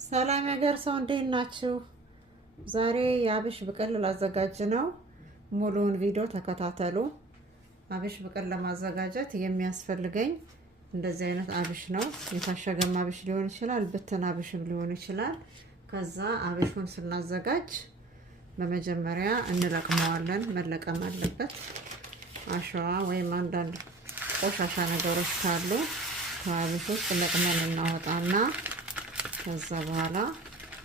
ሰላም ያገር ሰው እንዴት ናችሁ? ዛሬ የአብሽ ብቅል ላዘጋጅ ነው። ሙሉውን ቪዲዮ ተከታተሉ። አብሽ ብቅል ለማዘጋጀት የሚያስፈልገኝ እንደዚህ አይነት አብሽ ነው። የታሸገም አብሽ ሊሆን ይችላል፣ ብትን አብሽም ሊሆን ይችላል። ከዛ አብሹን ስናዘጋጅ በመጀመሪያ እንለቅመዋለን። መለቀም አለበት። አሸዋ ወይም አንዳንድ ቆሻሻ ነገሮች ካሉ ከአብሽ ውስጥ ለቅመን እናወጣና ከዛ በኋላ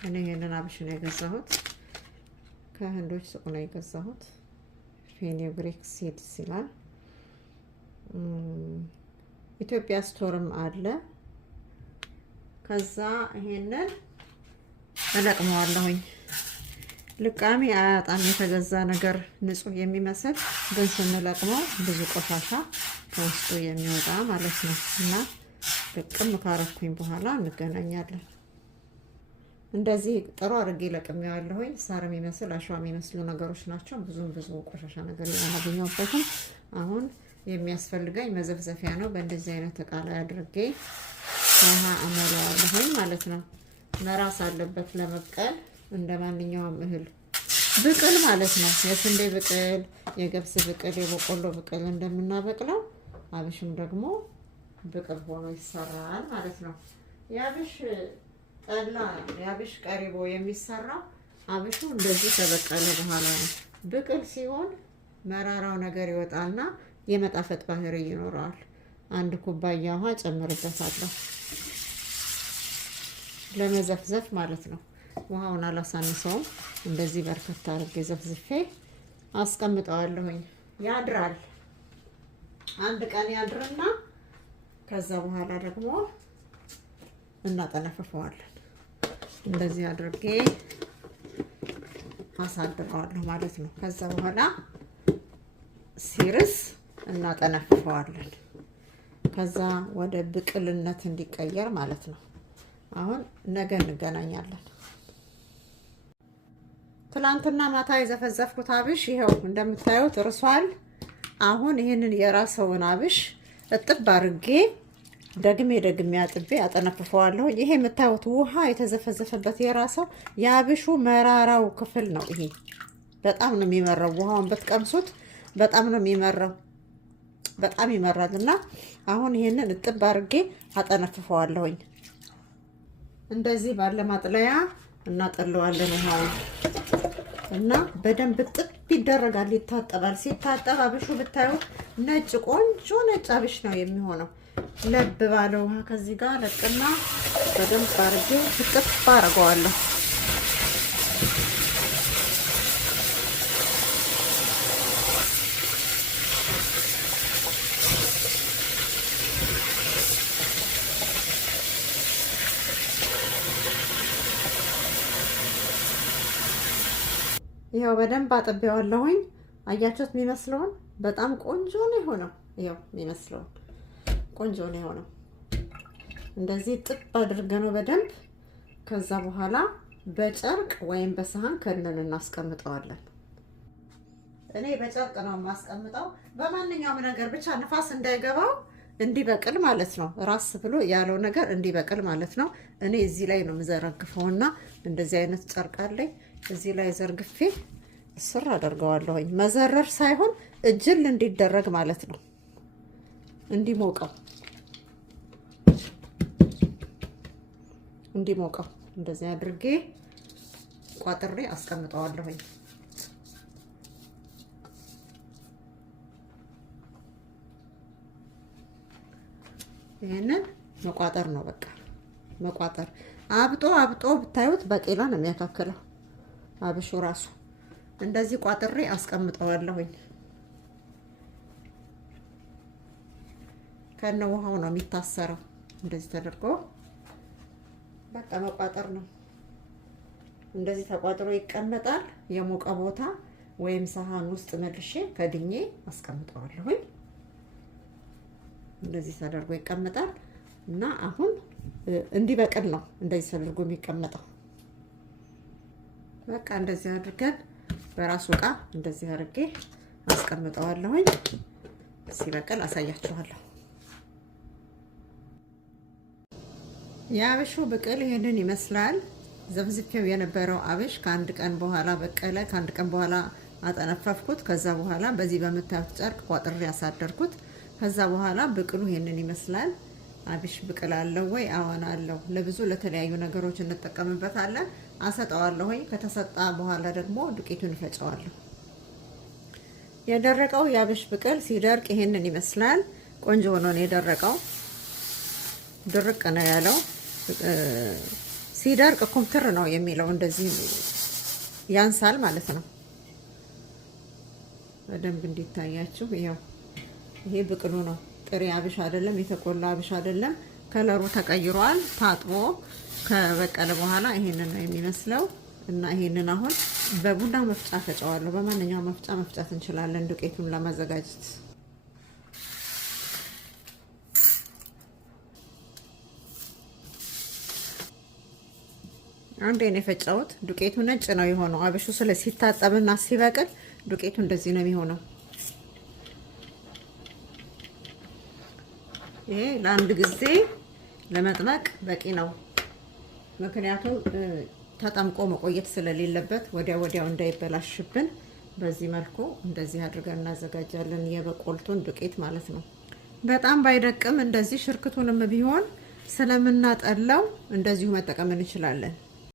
እኔ ይሄንን አብሽ ነው የገዛሁት። ከህንዶች ሱቅ ነው የገዛሁት። ፌኒግሪክ ሲድስ ይላል። ኢትዮጵያ ስቶርም አለ። ከዛ ይሄንን እለቅመዋለሁኝ። ልቃሚ አያጣም። የተገዛ ነገር ንጹህ የሚመስል ግን ስንለቅመው ብዙ ቆሻሻ ከውስጡ የሚወጣ ማለት ነው። እና ልቅም ካረኩኝ በኋላ እንገናኛለን። እንደዚህ ጥሩ አድርጌ ለቅሜዋለሁኝ። ሳር የሚመስል አሸዋ የሚመስሉ ነገሮች ናቸው። ብዙ ቆሻሻ ነገር አላገኘሁበትም። አሁን የሚያስፈልገኝ መዘፍዘፊያ ነው። በእንደዚህ አይነት እቃ ላይ አድርጌ ውሃ አሞላዋለሁኝ ማለት ነው። መራስ አለበት ለመብቀል እንደ ማንኛውም እህል ብቅል ማለት ነው። የስንዴ ብቅል፣ የገብስ ብቅል፣ የበቆሎ ብቅል እንደምናበቅለው አብሽም ደግሞ ብቅል ሆኖ ይሰራል ማለት ነው። የአብሽ ጠላ የአብሽ ቀሪቦ የሚሰራው አብሹ እንደዚህ ተበቀለ በኋላ ነው። ብቅል ሲሆን መራራው ነገር ይወጣና የመጣፈጥ ባህሪ ይኖረዋል። አንድ ኩባያ ውሃ ጨምርበታለሁ ለመዘፍዘፍ ማለት ነው። ውሃውን አላሳንሰውም። እንደዚህ በርከት አድርጌ ዘፍዝፌ አስቀምጠዋለሁኝ። ያድራል። አንድ ቀን ያድርና ከዛ በኋላ ደግሞ እናጠነፍፈዋለን። እንደዚህ አድርጌ አሳድረዋለሁ ማለት ነው። ከዛ በኋላ ሲርስ እናጠነፍፈዋለን። ከዛ ወደ ብቅልነት እንዲቀየር ማለት ነው። አሁን ነገ እንገናኛለን። ትላንትና ማታ የዘፈዘፍኩት አብሽ ይኸው እንደምታዩት እርሷል። አሁን ይህንን የራሰውን አብሽ እጥብ አድርጌ ደግሜ አጥቤ አጠነፍፈዋለሁ። ይሄ የምታዩት ውሃ የተዘፈዘፈበት የራሰው የአብሹ መራራው ክፍል ነው። ይሄ በጣም ነው የሚመራው። ውሃውን ብትቀምሱት በጣም ነው የሚመራው። በጣም ይመራል። እና አሁን ይሄንን እጥብ አድርጌ አጠነፍፈዋለሁኝ። እንደዚህ ባለ ማጥለያ እናጠለዋለን ውሃውን እና በደንብ ጥብ ይደረጋል። ይታጠባል። ሲታጠብ አብሹ ብታዩት ነጭ ቆንጆ ነጭ አብሽ ነው የሚሆነው። ለብ ባለ ውሃ ከዚህ ጋር ለቅና በደንብ አድርጌ ፍጥፍ አደርገዋለሁ። ይኸው በደንብ አጥቤዋለሁኝ። አያችሁት የሚመስለውን? በጣም ቆንጆ ነው የሆነው። ይኸው የሚመስለውን ቆንጆ ነው የሆነው። እንደዚህ ጥብ አድርገነው በደንብ ከዛ በኋላ በጨርቅ ወይም በሰሃን ከነን እናስቀምጠዋለን። እኔ በጨርቅ ነው የማስቀምጠው። በማንኛውም ነገር ብቻ ንፋስ እንዳይገባው እንዲበቅል ማለት ነው። ራስ ብሎ ያለው ነገር እንዲበቅል ማለት ነው። እኔ እዚህ ላይ ነው የምዘረግፈውና እንደዚህ አይነት ጨርቅ አለኝ። እዚህ ላይ ዘርግፌ ስር አደርገዋለሁኝ። መዘረር ሳይሆን እጅል እንዲደረግ ማለት ነው። እንዲሞቀው እንደዚህ አድርጌ ቋጥሬ አስቀምጠዋለሁኝ። ይሄንን መቋጠር ነው በቃ መቋጠር። አብጦ ብታዩት በቄላ ነው የሚያካክለው አብሹ ራሱ። እንደዚህ ቋጥሬ አስቀምጠዋለሁኝ። ከነ ውሃው ነው የሚታሰረው። እንደዚህ ተደርጎ በቃ መቋጠር ነው። እንደዚህ ተቋጥሮ ይቀመጣል። የሞቀ ቦታ ወይም ሰሃን ውስጥ መልሼ ከድኜ አስቀምጠዋለሁኝ። እንደዚህ ተደርጎ ይቀመጣል እና አሁን እንዲበቅል ነው እንደዚህ ተደርጎ የሚቀመጠው። በቃ እንደዚህ አድርገን በራሱ ዕቃ እንደዚህ አድርጌ አስቀምጠዋለሁኝ። ሲበቅል አሳያችኋለሁ። የአብሹ ብቅል ይሄንን ይመስላል። ዘፍዝፌው የነበረው አብሽ ከአንድ ቀን በኋላ በቀለ። ከአንድ ቀን በኋላ አጠነፈፍኩት። ከዛ በኋላ በዚህ በምታዩት ጨርቅ ቋጥሬ ያሳደርኩት። ከዛ በኋላ ብቅሉ ይሄንን ይመስላል። አብሽ ብቅል አለው ወይ? አዎን አለው። ለብዙ ለተለያዩ ነገሮች እንጠቀምበታለን። አሰጠዋለሁ ወይ? ከተሰጣ በኋላ ደግሞ ዱቄቱን እፈጨዋለሁ። የደረቀው የአብሽ ብቅል ሲደርቅ ይሄንን ይመስላል። ቆንጆ ሆኖ ነው የደረቀው። ድርቅ ነው ያለው። ሲደርቅ ኩምትር ነው የሚለው። እንደዚህ ያንሳል ማለት ነው። በደንብ እንዲታያችሁ ይሄው ይሄ ብቅሉ ነው። ጥሬ አብሽ አይደለም፣ የተቆላ አብሽ አይደለም። ከለሩ ተቀይሯል። ታጥቦ ከበቀለ በኋላ ይሄንን ነው የሚመስለው እና ይሄንን አሁን በቡና መፍጫ ፈጨዋለሁ። በማንኛውም መፍጫ መፍጫት እንችላለን ዱቄቱን ለማዘጋጀት። አንዴ ነው የፈጨሁት። ዱቄቱ ነጭ ነው የሆነው። አብሹ ሲታጠብና ሲበቅል ዱቄቱ እንደዚህ ነው የሚሆነው። ይሄ ለአንድ ጊዜ ለመጥመቅ በቂ ነው። ምክንያቱም ተጠምቆ መቆየት ስለሌለበት ወዲያው እንዳይበላሽብን በዚህ መልኩ እንደዚህ አድርገን እናዘጋጃለን። የበቆልቱን ዱቄት ማለት ነው። በጣም ባይደቅም እንደዚህ ሽርክቱንም ቢሆን ስለምናጠላው እንደዚሁ መጠቀም እንችላለን።